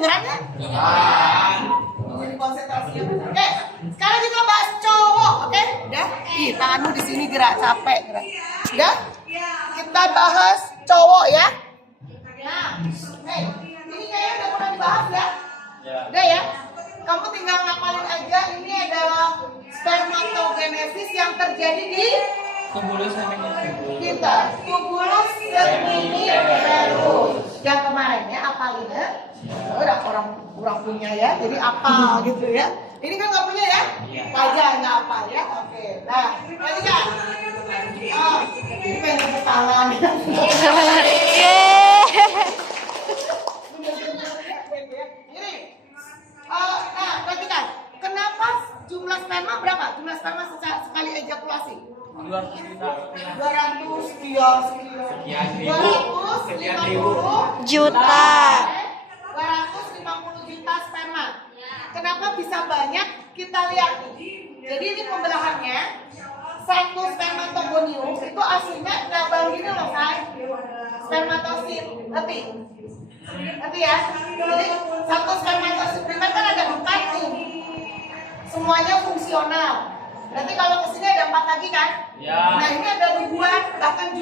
Beneran ya? Jadi konsentrasinya bener. Oke, sekarang kita bahas cowok, oke? Udah? Ih, tanganmu di sini gerak, capek gerak. Udah? Kita bahas cowok ya. Nah, ini kayaknya udah pernah dibahas ya? Udah ya? Kamu tinggal ngapalin aja, ini adalah spermatogenesis yang terjadi di Tubulus kita. Tubulus seminiferus. Yang kemarin ya, apalinnya. Udah orang punya ya, jadi apal gitu ya. Ini kan nggak punya ya? Aja nggak apal ya. Oke. Nah, tadi kan. Ini pengen tepuk tangan. Ini. Nah, perhatikan. Kenapa jumlah sperma berapa? Jumlah sperma sekali ejakulasi? 200 juta. 250 juta sperma. Kenapa bisa banyak? Kita lihat nih. Jadi ini pembelahannya. Satu spermatogonium itu aslinya ngabang gini loh, say. Spermatosit, ngerti ya? Jadi satu spermatosit primer kan ada 4 nih. Semuanya fungsional. Berarti kalau kesini ada 4 lagi kan? Ya. Nah ini ada ribuan bahkan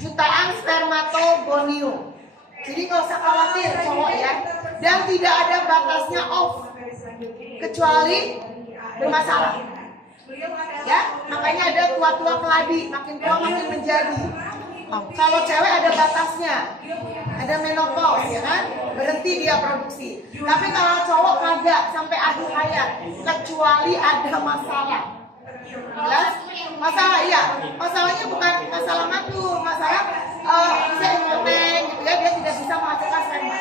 jutaan spermatogonium. Jadi nggak usah khawatir cowok ya. Dan tidak ada batasnya off kecuali bermasalah. Ya, makanya ada tua-tua keladi, makin tua makin menjadi. Kalau cewek ada batasnya, ada menopause ya kan, berhenti dia produksi. Tapi kalau cowok kagak sampai akhir hayat, kecuali ada masalah. Jelas? Masalah iya. Masalahnya bukan masalah matur, masalah bisa impoten gitu ya, dia tidak bisa menghasilkan sperma.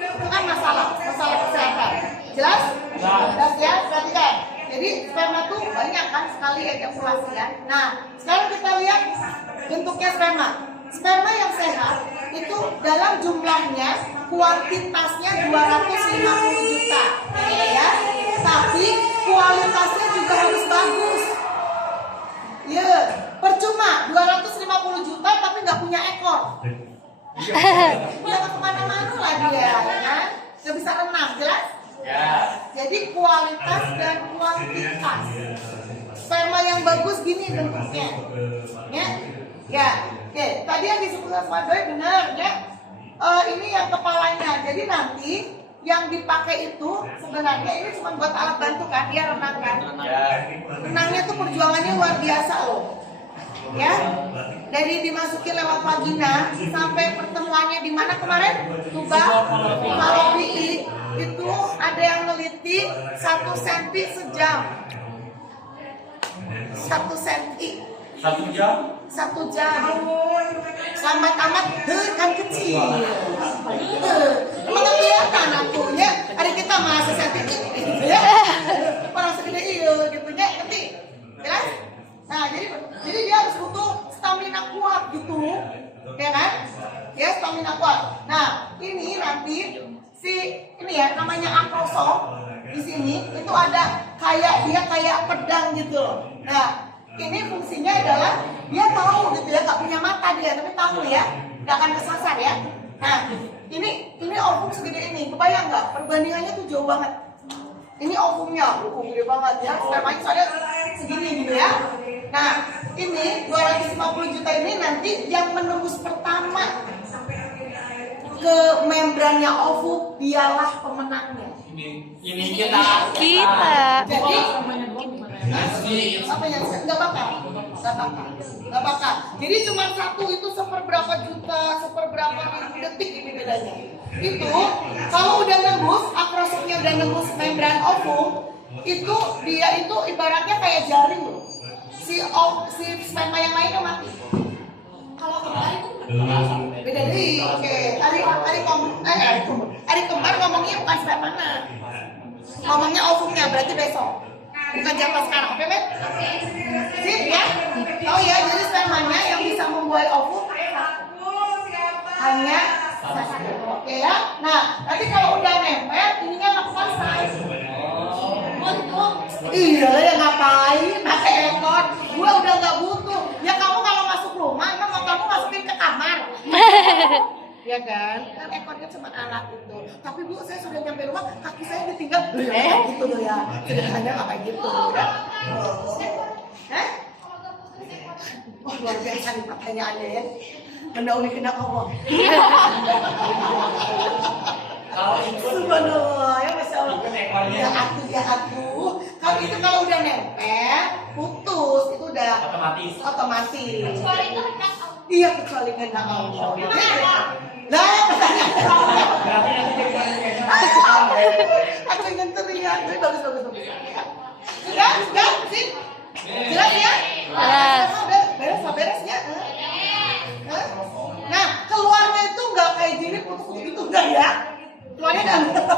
Itu kan masalah kesehatan. Jelas? Jelas ya, perhatikan. Jadi sperma tuh banyak kan sekali ejakulasi kan. Nah, sekarang kita lihat bentuknya sperma. Sperma yang sehat itu dalam jumlahnya kuantitasnya 250 juta, ya. Tapi kualitasnya juga harus bagus. Ya, percuma 250 juta tapi nggak punya ekor. Nggak kemana-mana lah dia, ya kan? Nggak bisa renang, jelas? Ya. Jadi kualitas dan kuantitas. Sperma yang bagus gini bentuknya. Ya. Ya. Oke, tadi yang disebutkan Mas Doi benar ya. Ini yang kepalanya. Jadi nanti yang dipakai itu sebenarnya ini cuma buat alat bantu kan, dia renang kan. Renangnya tuh perjuangannya luar biasa loh. Ya. Dari dimasukin lewat vagina sampai pertemuannya di mana kemarin? Tuba falopii. Itu ada yang neliti 1 cm sejam. 1 cm 1 jam? 1 jam. Selamat amat kan kecil. Emang kelihatan akunya. Ada kita masa cm gitu ya. Orang segede iyo gitu ya, ngerti? Jelas? Nah, jadi dia harus butuh stamina kuat gitu. Ya kan? Ya, stamina kuat. Nah, ini nanti ini ya namanya akrosom di sini itu ada kayak pedang gitu loh. Nah ini fungsinya adalah dia tahu gitu ya, nggak punya mata dia tapi tahu ya, nggak akan kesasar ya. Nah ini ovum segede ini, kebayang nggak perbandingannya tuh jauh banget. Ini ovumnya, gede banget ya, spermanya soalnya segini gitu ya. Nah ini 250 juta ini nanti yang menembus pertama ke membrannya ovum dialah pemenangnya. Ini kita. Jadi apa yang nggak bakal. Jadi cuma satu itu seperberapa juta, seperberapa detik ini bedanya. Itu kalau udah nembus, akrosomnya udah nembus membran ovum, itu dia itu ibaratnya kayak jaring loh. Si sperma yang lainnya mati. Kalau kembali itu beda deh. Oke, Ari kembar ngomongnya bukan spermanya, ngomongnya ovumnya, berarti besok, bukan jam sekarang. Oke, Bet? Sip ya? Oh ya, jadi spermanya yang bisa membuai ovum hanya satu. Oke ya? Nah, nanti kalau udah nempel, ininya nggak selesai. Iya, ya ngapain? Pakai ekor? Gue udah nggak butuh. Ya kamu kalau masuk rumah, emang mau kamu masukin ke kamar. ya kan ekornya cuma alat itu. Tapi Bu, saya sudah nyampe rumah, kaki saya ditinggal. Gitu loh ya, sederhananya nggak kayak gitu ya. Oh, luar biasa nih pertanyaannya ya. Mendahului kena Allah. Kalau itu Subhanallah, ya Masya Allah. Ya aku. Kalau itu kalau udah nempel, putus, itu udah otomatis. Kecuali itu hendak Allah. Iya, kecuali kehendak Allah. Lah, aku ingin teriak. Bagus. Sudah, sih. Jelas ya? Beres ya? Nah, keluarnya itu nggak kayak gini putus gitu enggak ya? Keluarnya dalam bentuk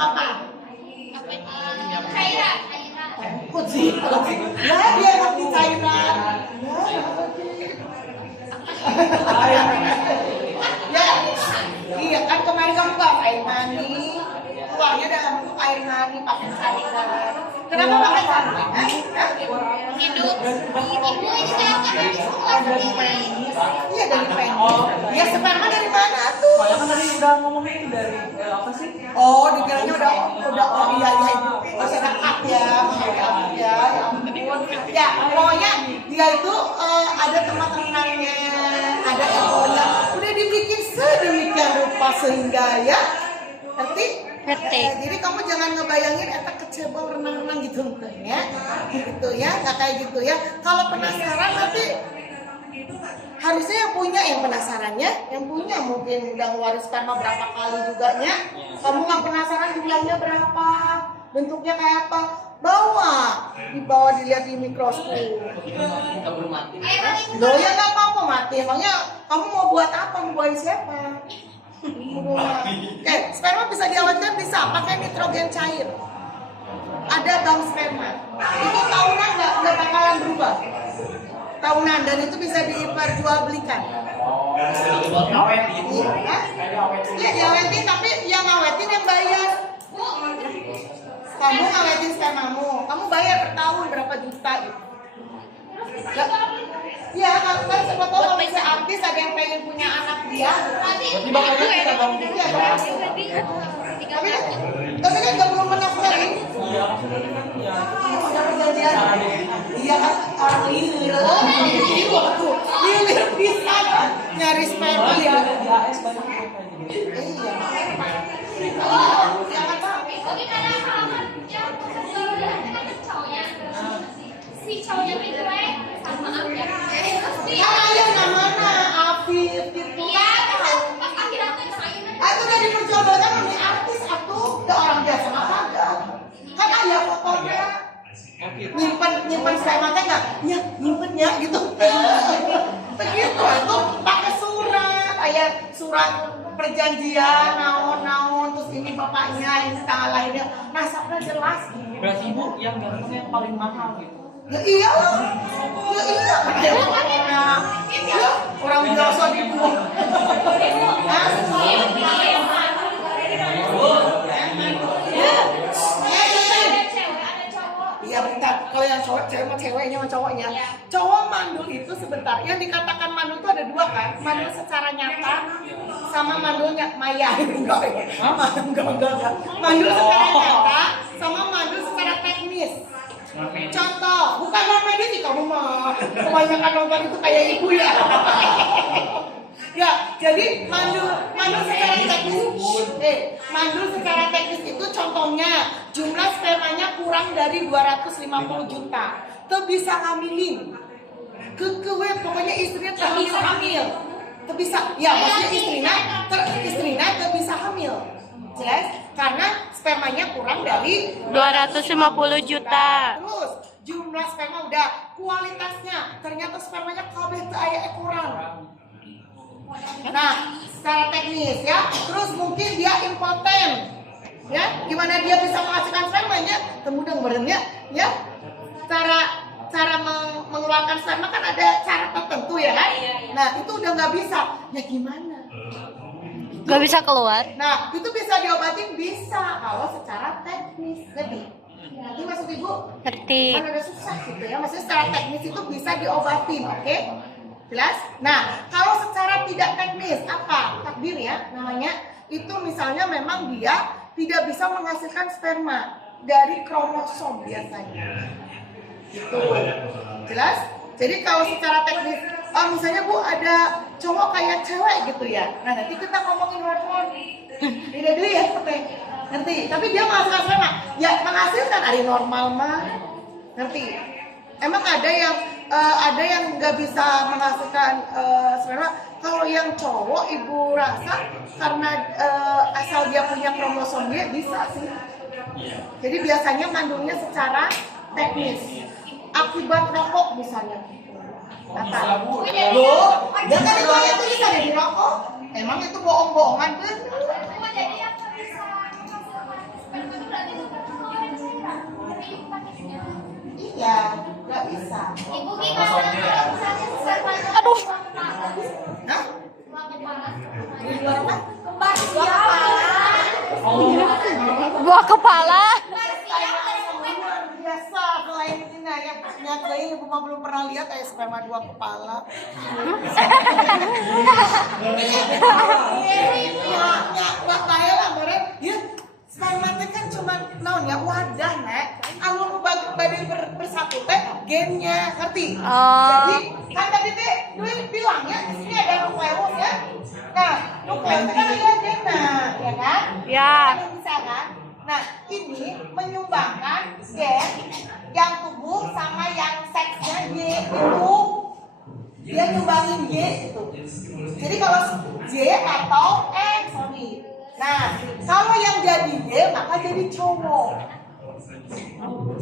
apa? Cairan. Kunci. Lah dia ngerti cairan. Ya, iya kan kemarin kamu bahas air mani, keluarnya dalam bentuk air mani pakai cairan. Kenapa pakai cairan? Hidup. Ibu ini akan Iya dari penis. Ya sperma dari mana tuh? Soalnya kan tadi udah ngomongnya itu dari apa sih? Oh, dikiranya udah oh iya ibu masih dekat ya, ya ampun. Ya pokoknya dia itu ada tempat renangnya, ada ekornya, udah dibikin sedemikian rupa sehingga ya, ngerti? Jadi kamu jangan ngebayangin etak kecebol renang-renang gitu ya, gitu ya, nggak kayak gitu ya. Kalau penasaran nanti harusnya yang punya yang penasarannya, yang punya mungkin udah ngeluarin sperma berapa kali juga ya. Kamu nggak penasaran jumlahnya berapa, bentuknya kayak apa, dibawa dilihat di mikroskop. Loh ya nggak apa-apa mati, emangnya kamu mau buat apa, mau buahin siapa? Oke, sperma bisa diawetkan, bisa pakai nitrogen cair. Ada bank sperma, itu tahunan nggak bakalan berubah. Tahunan, dan itu bisa diperjualbelikan. Iya diawetin, tapi yang ngawetin yang bayar. Kamu ngawetin spermamu, kamu bayar per tahun berapa juta gitu. Iya, kan siapa tahu kalau misalnya artis ada yang pengen punya anak dia. Berarti bakal kita dong. Iya, tapi kan nggak belum menafkahi. Iya. Udah perjanjian. Iya kan orang lilir. Lilir bisa nyari sperma ya. Si cowoknya itu sama Afif. Kalian namanya Afif gitu. Iya, pas akhir aku itu saya. Aku udah diperjodohkan sama artis aku, udah orang biasa ada. Kan ada fotonya. Nyimpen spermanya nggak? Ya, nyimpen ya gitu. Begitu, aku pakai surat, kayak surat perjanjian, naon, terus ini bapaknya, ini tanggal lahirnya, nasabnya jelas. Berarti ibu yang ganteng yang paling mahal gitu. Ya iya, orang biasa dibuang. Iya bentar, kalau yang cewek mah ceweknya sama cowoknya. Cowok mandul itu sebentar, yang dikatakan mandul itu ada dua kan, mandul secara nyata sama mandulnya maya. Enggak. Mandul secara nyata sama mandul secara teknis. Contoh, bukan non-medis sih kamu mah. Kebanyakan nonton itu kayak ibu ya. Ya, jadi mandul secara teknis. Mandul secara teknis itu contohnya jumlah spermanya kurang dari 250 juta. Tuh bisa ngambilin. Web pokoknya istrinya tak bisa hamil. Tuh bisa, ya maksudnya istrinya tuh bisa hamil. Jelas? Karena spermanya kurang dari 250 juta. Terus jumlah sperma udah, kualitasnya ternyata spermanya kabeh teu aya ekoran. Nah, secara teknis ya. Terus mungkin dia impoten. Ya, gimana dia bisa menghasilkan spermanya? Temudeng berennya ya. Cara mengeluarkan sperma kan ada cara tertentu ya kan? Nah, itu udah nggak bisa. Ya gimana? Gak bisa keluar. Nah, itu bisa diobatin bisa kalau secara teknis. Jadi, nanti maksud ibu? Ngerti. Kan ada susah gitu ya. Maksudnya secara teknis itu bisa diobatin, oke? Jelas? Nah, kalau secara tidak teknis apa? Takdir ya namanya. Itu misalnya memang dia tidak bisa menghasilkan sperma dari kromosom biasanya. Gitu. Jelas? Jadi kalau secara teknis, misalnya Bu ada cowok kayak cewek gitu ya. Nah nanti kita ngomongin hormon. Beda dulu ya, ngerti? Tapi dia menghasilkan sperma. Ya menghasilkan hari normal mah. Ngerti? Emang ada yang nggak bisa menghasilkan sperma. Kalau yang cowok ibu rasa karena asal dia punya kromosom dia bisa sih. Jadi biasanya mandungnya secara teknis. Akibat rokok misalnya. Loh, dia kan itu yang bisa dari rokok. Emang itu bohong-bohongan bener. Jadi apa bisa menghasilkan sperma itu berarti Iya, nggak bisa. Ibu gimana kalau misalnya sperma itu Aduh. Hah? Buang kepala. Di luar apa? Kembar siapa? Buah kepala. Luar biasa selain ini yang nyata ini ibu mah belum pernah lihat kayak sperma dua kepala. Nggak kayak lah meren. Ya sperma teh kan cuma naon ya wadah nek. Anu badan bersatu teh gennya ngerti? Jadi kan tadi teh Dwi bilang ya di sini ada nukleus ya. Nah nukleus itu kan ada gennya, ya kan? Ya. Bisa kan? Nah, ini menyumbangkan gen yang tubuh sama yang seksnya Y itu. Dia nyumbangin Y itu. Jadi kalau Y atau X, sorry. Nah, kalau yang jadi Y maka jadi cowok.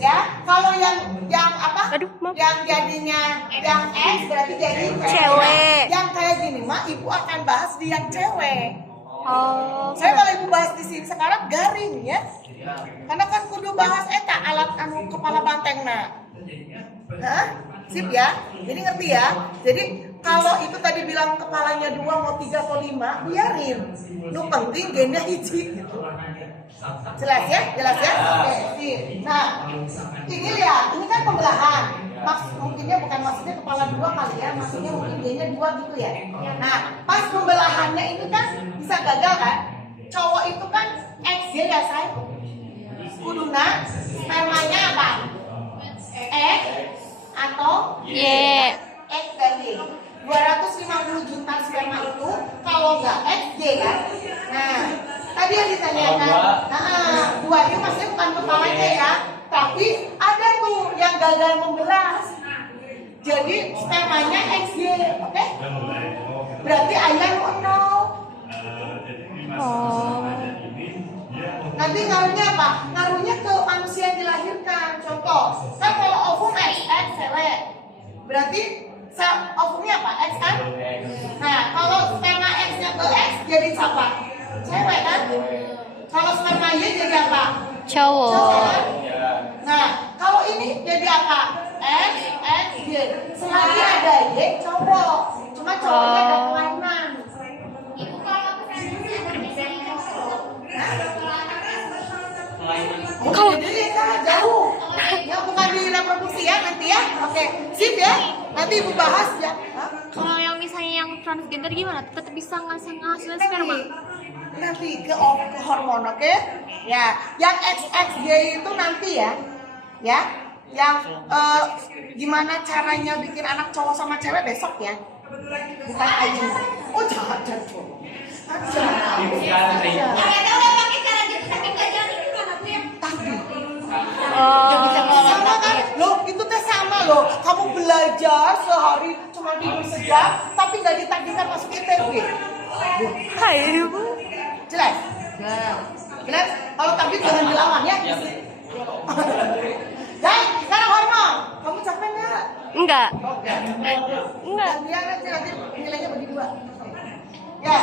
Ya, kalau yang apa? Aduh, maaf. Yang jadinya yang X berarti jadi Cewek. Yang kayak gini mah ibu akan bahas di yang cewek. Oh. Saya kalau ibu bahas di sini sekarang garing ya. Karena kan kudu bahas eta alat anu kepala banteng nah. Hah? Sip ya. Jadi ngerti ya. Jadi kalau itu tadi bilang kepalanya 2 mau 3 atau 5, biarin. Nu penting gennya hiji gitu. Jelas ya? Jelas ya? Oke, sip. Nah, ini lihat, ini kan pembelahan. Mungkinnya bukan maksudnya kepala 2 kali ya, maksudnya mungkin gennya 2 gitu ya. Nah, pas pembelahannya ini kan bisa gagal kan? Cowok itu kan XY ya say. Kuduna spermanya apa? X atau Y. X dan Y. 250 juta sperma itu kalau nggak X Y kan? Nah, tadi yang ditanyakan, dua itu maksudnya bukan kepalanya ya, tapi ada tuh yang gagal membelah. Jadi spermanya XY, oke? Berarti ayah lu 0. Oh. Nanti ngaruhnya apa? Ngaruhnya ke manusia yang dilahirkan. Contoh, kan kalau ovum XX cewek, berarti ovumnya apa? X kan? Nah, kalau sperma X-nya ke X jadi siapa? Cewek kan? Kalau sperma Y jadi apa? Cowok. Kan? Nah, kalau ini jadi apa? X, X, Y. Selagi ada Y, cowok. Cuma cowoknya ada kelainan. Ibu kalau misalnya misalnya Kalau jadi kan jauh. Ya bukan di reproduksi ya nanti ya. Oke, sip ya. Nanti ibu bahas ya. Hah? kalau yang misalnya yang transgender gimana? Tetap bisa ngasilin sperma? Nanti ke hormon, oke? Ya, yang XXY itu nanti ya. Ya. Yang gimana caranya bikin anak cowok sama cewek besok ya. Bukan aja. Oh, jangan cowok. Ada udah pakai cara gitu tapi nggak jadi gimana Bu ya? Sama kan? Loh, itu teh sama loh. Kamu belajar sehari cuma tidur sejam, tapi nggak ditakdirkan masuk ITB. Hai ibu. Jelas? Jelas? Kalau takdir jangan dilawan ya. Dan sekarang hormon. Kamu capek nggak? Enggak. Oke. Enggak. Biar nanti nilainya bagi 2. Ya.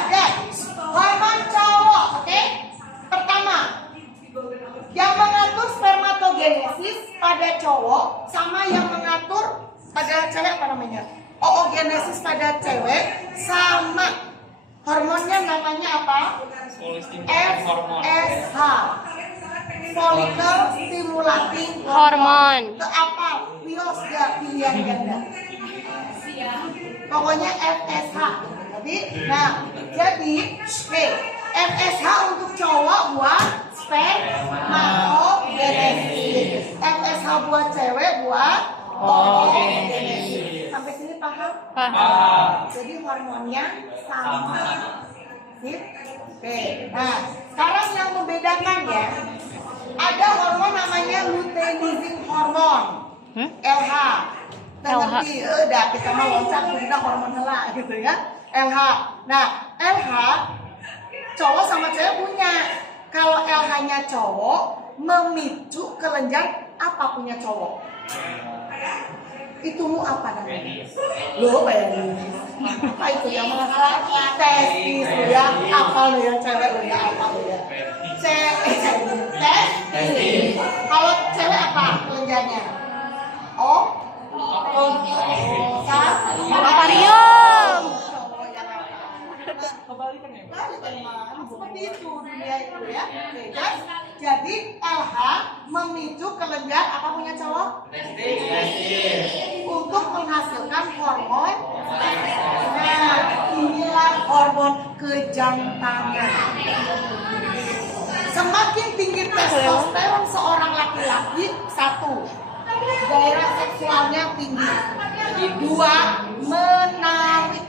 Hormon cowok, oke? Pertama, yang mengatur spermatogenesis pada cowok sama yang mengatur pada cewek apa namanya? Oogenesis pada cewek sama. Hormonnya namanya apa? FSH. Follicle stimulating Hormon. Ke apa? Pios ya pilihan ganda. Pokoknya FSH. Jadi, FSH untuk cowok buat spermatogenesis. FSH buat cewek buat oogenesis. Sampai sini paham? Paham. Jadi hormonnya sama. Sip? Oke. Nah, sekarang yang membedakan ya, ada hormon namanya luteinizing hormon, LH. Ngerti, udah kita mau loncat guna hormon hela gitu ya, LH. Nah, LH cowok sama cewek punya. Kalau LH-nya cowok memicu kelenjar apa punya cowok? Itu mu apa namanya? Lo bayangin. Apa itu yang masalah? Testis ya, apa lo ya cewek lo ya apa lo ya? Testis. Kalau cewek apa kelenjarnya? Aquarium. Kebalikan ya? Seperti itu dunia itu ya. Guys. Jadi LH memicu kelenjar apa punya cowok? Untuk menghasilkan hormon. Nah, inilah hormon kejantanan. Semakin tinggi testosteron seorang laki-laki, satu, gairah seksualnya tinggi. Dua, menarik.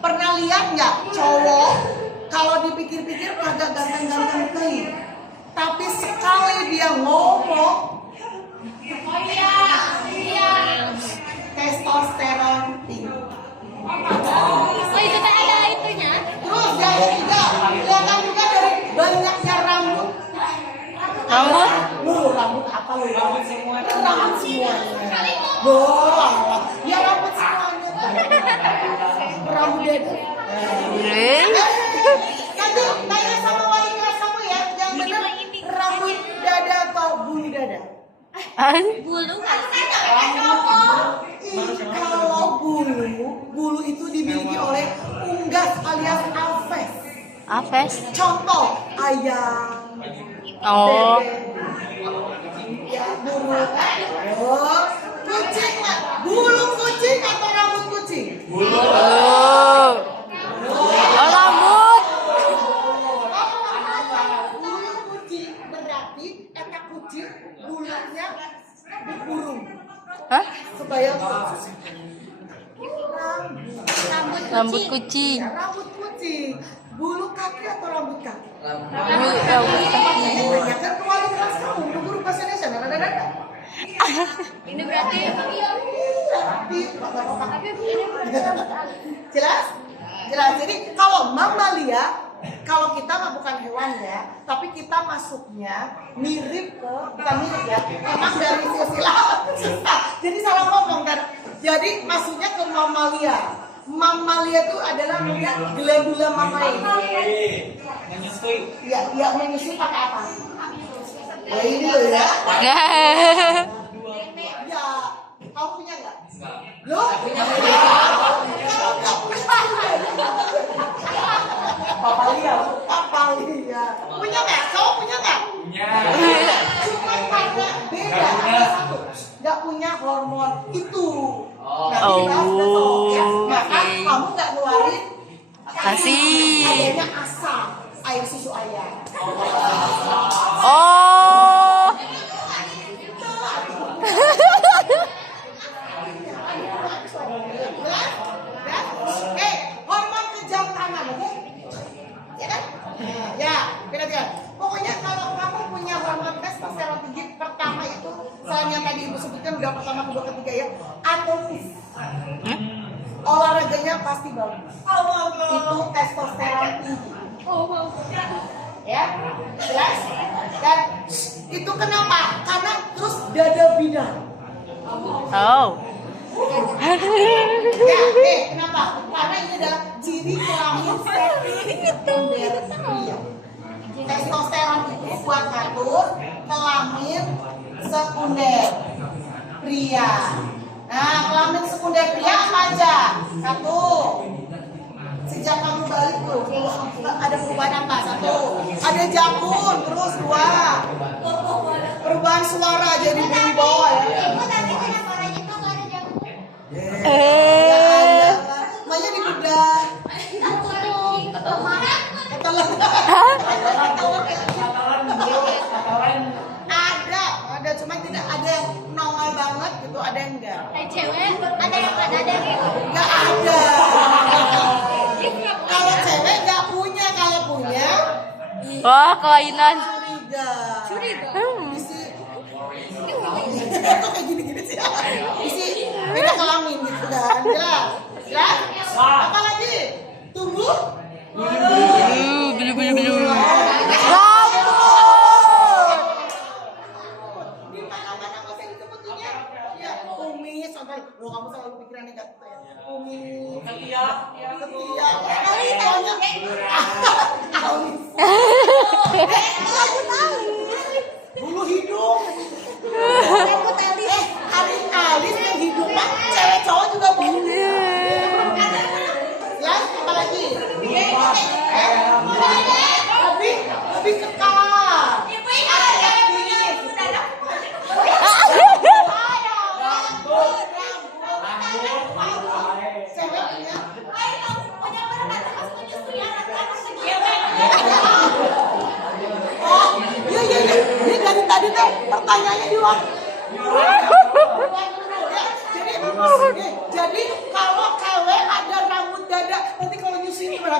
Pernah lihat nggak cowok kalau dipikir-pikir agak ganteng-ganteng clean, tapi sekali dia ngomong, testosteron tinggi. Oh itu kan ada itunya. Terus yang ketiga, kelihatan juga dari banyaknya rambut. Rambut? Rambut apa lu? Rambut semua. Rambut semua. Ya rambut semuanya. Rambut dada. Nanti tanya sama wali kelas kamu ya, yang benar rambut dada atau bulu dada? Bulu kan? Kalau bulu itu dimiliki oleh unggas alias alves. Apes? Contoh ayam. Oh. Ya, bulu. Oh, kucing lah. Bulu kucing atau rambut kucing? Oh. Oh, rambut. Bulu kucing berarti etak kucing bulunya dikurung. Hah? Supaya Rambut kucing. Ya, rambut kucing. Bulu kaki atau rambut kaki? Rambut kaki. Tanyakan ke wali kelas kamu, guru bahasa Indonesia. Nada. Ini berarti Jelas? Jelas. Jadi kalau mamalia, kalau kita mah bukan hewan ya, tapi kita masuknya mirip ke, bukan mirip ya, memang dari silsilah. Jadi salah ngomong kan. Jadi masuknya ke mamalia. Mamalia itu adalah glandula mamae. Menyusui. Ya menyusui pakai apa? Ya ini loh ya. Ya, kamu punya nggak? Lo? Papalia. Punya nggak? Kamu punya nggak? Punya. Cuma karena beda. Nggak punya hormon itu. Nanti dibahas besok ya. Maka kamu nggak ngeluarin Kasih. adanya asam air susu ayam. Oh. Hormon kejantanan, oke? Ya kan? Ya, perhatikan. Pokoknya kalau kamu punya hormon testosteron tinggi, pertama itu selain yang tadi ibu sebutkan udah pertama, kedua, ketiga ya, atletis. Olahraganya pasti bagus. Itu testosteron tinggi. Ya, jelas? Dan itu kenapa? Karena terus dada bidang. Oh. Ya, kenapa? Karena ini adalah ciri kelamin sekunder pria. Testosteron itu buat ngatur kelamin sekunder pria. Nah, kelamin sekunder pria apa aja? Satu, sejak kamu balik tuh ada perubahan apa? Satu, ada jakun. Terus dua, perubahan suara jadi berwibawa ya. cewek ada yang ada gitu. Nggak ada. Kalau cewek nggak punya, kalau punya Wah, kelainan. curiga. Hmm. Isi kok kayak gini-gini sih. Isi beda kelamin gitu kan. Jelas. Jelas? Apa lagi? Tunggu. Belu belu belu. Di mana-mana masih disebutinnya. Ya, kumis sampai lo kamu selalu pikiran negatif ya. Kumis, ketiak. Alis. Bulu hidung. Alis yang hidung mah cewek cowok juga punya. Ya, apa lagi? Lebih kekal. Ini dari tadi tuh pertanyaannya di luar. Jadi kalau cewek ada rambut dada, nanti kalau nyusuin gimana?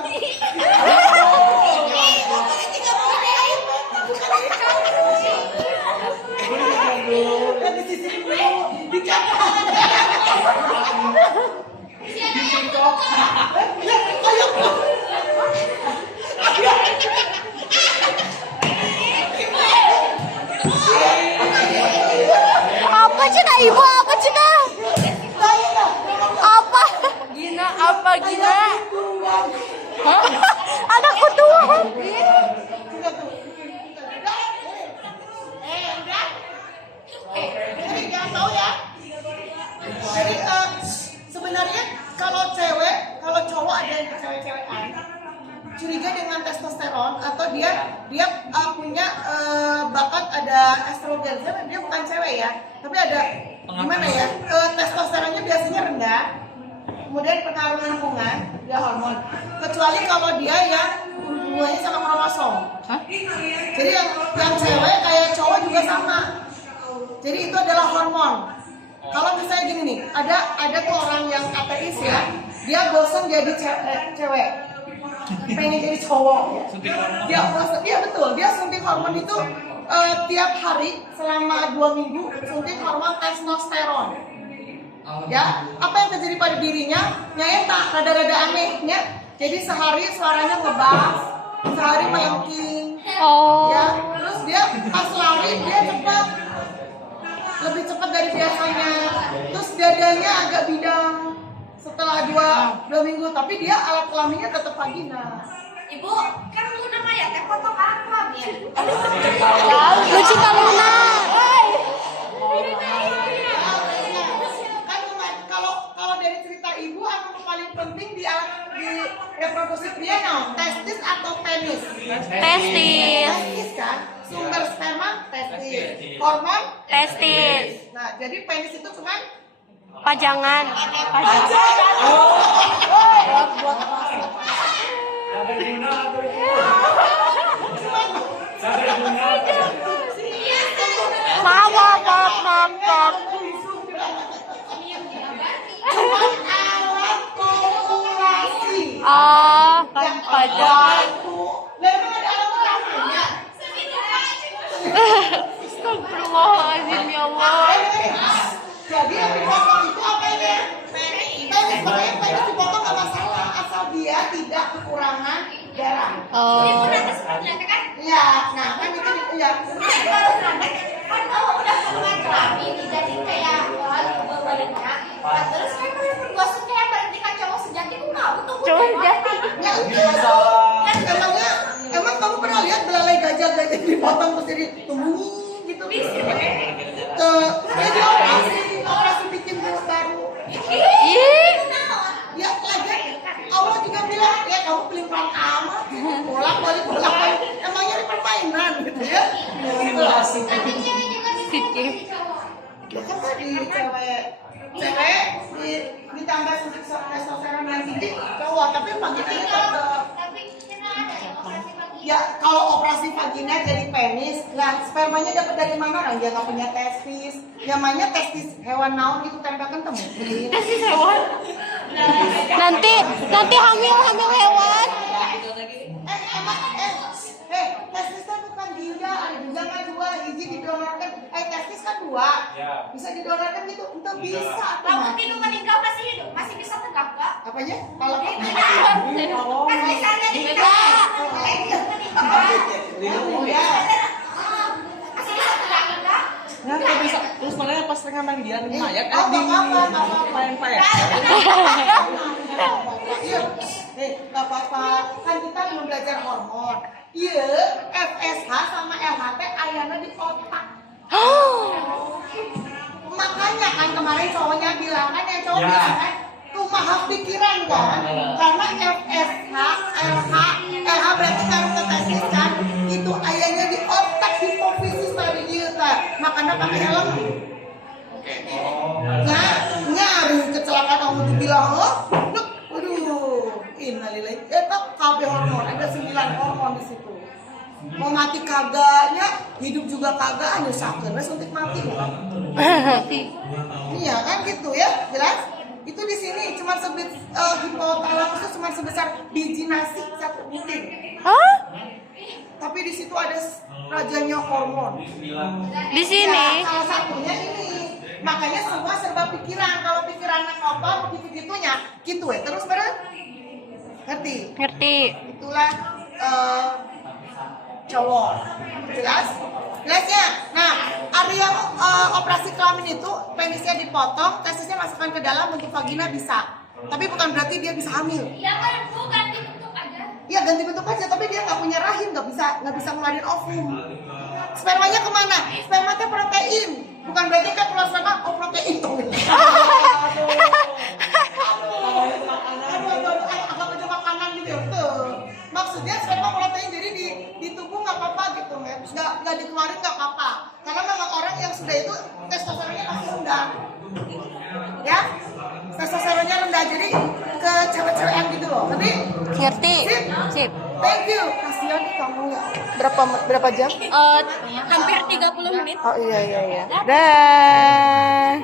Di sisi dulu, dicatat. Apa cina ibu? Apa cina? Apa? Gina apa Gina? Hah? Anakku tua. Jadi jangan tahu ya. Jadi sebenarnya kalau cewek, kalau cowok ada yang cewek-cewekan, curiga dengan testosteron atau dia punya bakat ada estrogen. Dia bukan cewek ya, tapi ada gimana ya? Testosteronnya biasanya rendah. Kemudian pengaruh lingkungan, dia hormon. Kecuali kalau dia yang hubungannya sama kromosom. Jadi yang cewek kayak cowok juga sama. Jadi itu adalah hormon. Kalau misalnya gini nih, ada tuh orang yang ateis ya, dia bosan jadi cewek, pengen jadi cowok. Dia bosan, dia betul, dia suntik hormon itu tiap hari selama 2 minggu suntik hormon testosteron. Ya, apa yang terjadi pada dirinya? Nyata rada-rada anehnya. Jadi sehari suaranya ngebas, sehari melengking. Oh. Ya, terus dia pas lari dia cepat, lebih cepat dari biasanya. Terus dadanya agak bidang setelah 2 minggu, tapi dia alat kelaminnya tetap vagina. Ibu, kan lu nama ya, teh foto alam ya. Lucinta Luna. Kalau dari cerita ibu, apa yang paling penting di reproduksi pria no? Testis atau penis? Testis. Testis kan? Sumber sperma testis. Hormon Testis. Nah, jadi penis itu cuma Pajangan. Maaf. alat kopulasi. Kan pajangan. Memang ada alat kelaminnya. Astagfirullahaladzim ya Allah. Jadi yang dipotong itu apa ya? Penis, makanya penis dipotong nggak masalah asal dia tidak kekurangan darah. Oh. Iya, nah kan itu ya. Kan kalau udah kandungan kelamin jadi kayak badannya. Nah, terus kan kalau pergosok kayak berhenti kan cowok sejati itu nggak butuh Cowok sejati. Ya enggak. Emang kamu pernah lihat belalai gajah dipotong terus jadi tumbuh gitu? Dia operasi bikin mulut baru. Ih. Ya lagi Allah juga bilang ya kamu pelin-pelan amat, bolak-balik. Emangnya ini permainan gitu ya? Tapi cewek juga bisa jadi cowok. Ya kan tadi cewek ditambah testosteron yang tinggi cowok, tapi paginya tetap. Tapi kita ada yang operasi pagi. Ya kalau operasi vagina jadi penis, nah spermanya dapat dari mana? Orang dia nggak punya testis. Namanya testis hewan naon gitu tempelkan temu. Testis hewan. Nanti hamil hewan. Testis kan bukan ginjal, ada ginjal kan dua, hiji didonorkan. Testis kan dua, bisa didonorkan gitu, itu bisa. Lalu Tinu meninggal masih hidup, masih bisa tegak nggak? Apanya? Kalau Kan misalnya meninggal, masih bisa tegak nggak? Nah, kok bisa terus mana pas tengah mandian mayat apa? payang-payang. Iya, nggak apa-apa. Kan kita belum belajar hormon. Iya, FSH sama LHT ayana di otak. Makanya kan kemarin cowoknya bilang kan, yang cowok bilang kan, kumaha pikiran kan? Karena FSH, LH berarti karena testis kan, itu ayahnya di otak hipofisis tadi dia kan. Makanya pakai helm. Nah, nyari kecelakaan kamu dibilang loh, waduh, innalillahi. KB hormon, ada 9 hormon di situ. Mau mati kagaknya, hidup juga kagak, ayo sakit, suntik mati. Iya kan gitu ya, jelas? Itu di sini cuma hipotalamus itu cuma sebesar biji nasi satu butir. Hah? Tapi di situ ada rajanya hormon. Di sini? Ya, salah satunya ini. Makanya semua serba pikiran. Kalau pikirannya kotor, begitu-gitunya, gitu ya. Terus ngerti? Ngerti. Itulah cowok. Jelas? Jelasnya. Nah, ada yang operasi kelamin itu penisnya dipotong, testisnya masukkan ke dalam untuk vagina bisa. Tapi bukan berarti dia bisa hamil. Iya kan, Bu, ganti bentuk aja. Iya ganti bentuk aja, tapi dia nggak punya rahim, nggak bisa ngeluarin ovum. Spermanya kemana? Spermanya protein, bukan berarti kan keluar sperma, oh protein tuh. Agak macam makanan gitu tuh. Maksudnya sperma protein, jadi di tubuh nggak apa-apa gitu, nggak dikeluarin nggak apa-apa. Karena memang orang yang sudah itu testosteronnya masih rendah, ya testosteronnya rendah, jadi ke cewek-cewekan gitu loh. Ngerti? Ngerti. Sip. Thank you. Kasihan nih kamu ya. Berapa jam? Hampir 30 menit. Oh iya. Dah.